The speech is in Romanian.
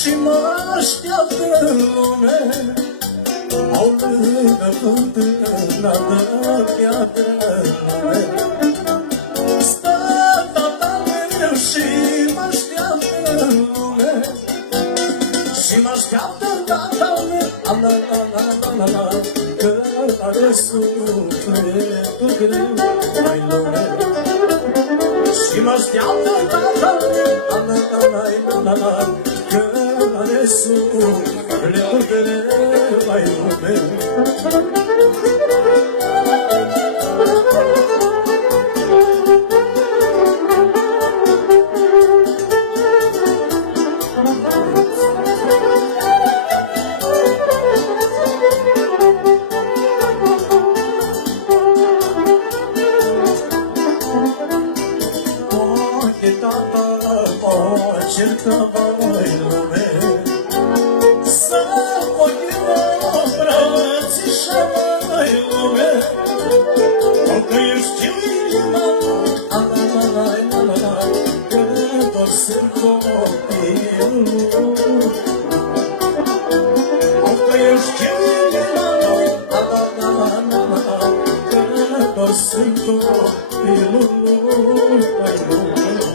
Și mă așteaptă în lume, au lângă fântâna de piatră în lume. Stă tatăl meu și mă așteaptă în lume, și mă așteaptă tatăl meu, la, că are sufletul greu, mai lume. Și mă așteaptă tatăl meu, la, că are sufletul greu, mai lume. Cercă mai lume, să ochii mă îmbrățișă mai lume, că ești inima, că doar sunt copilul, că ești inima, că doar sunt copilul, mai lume.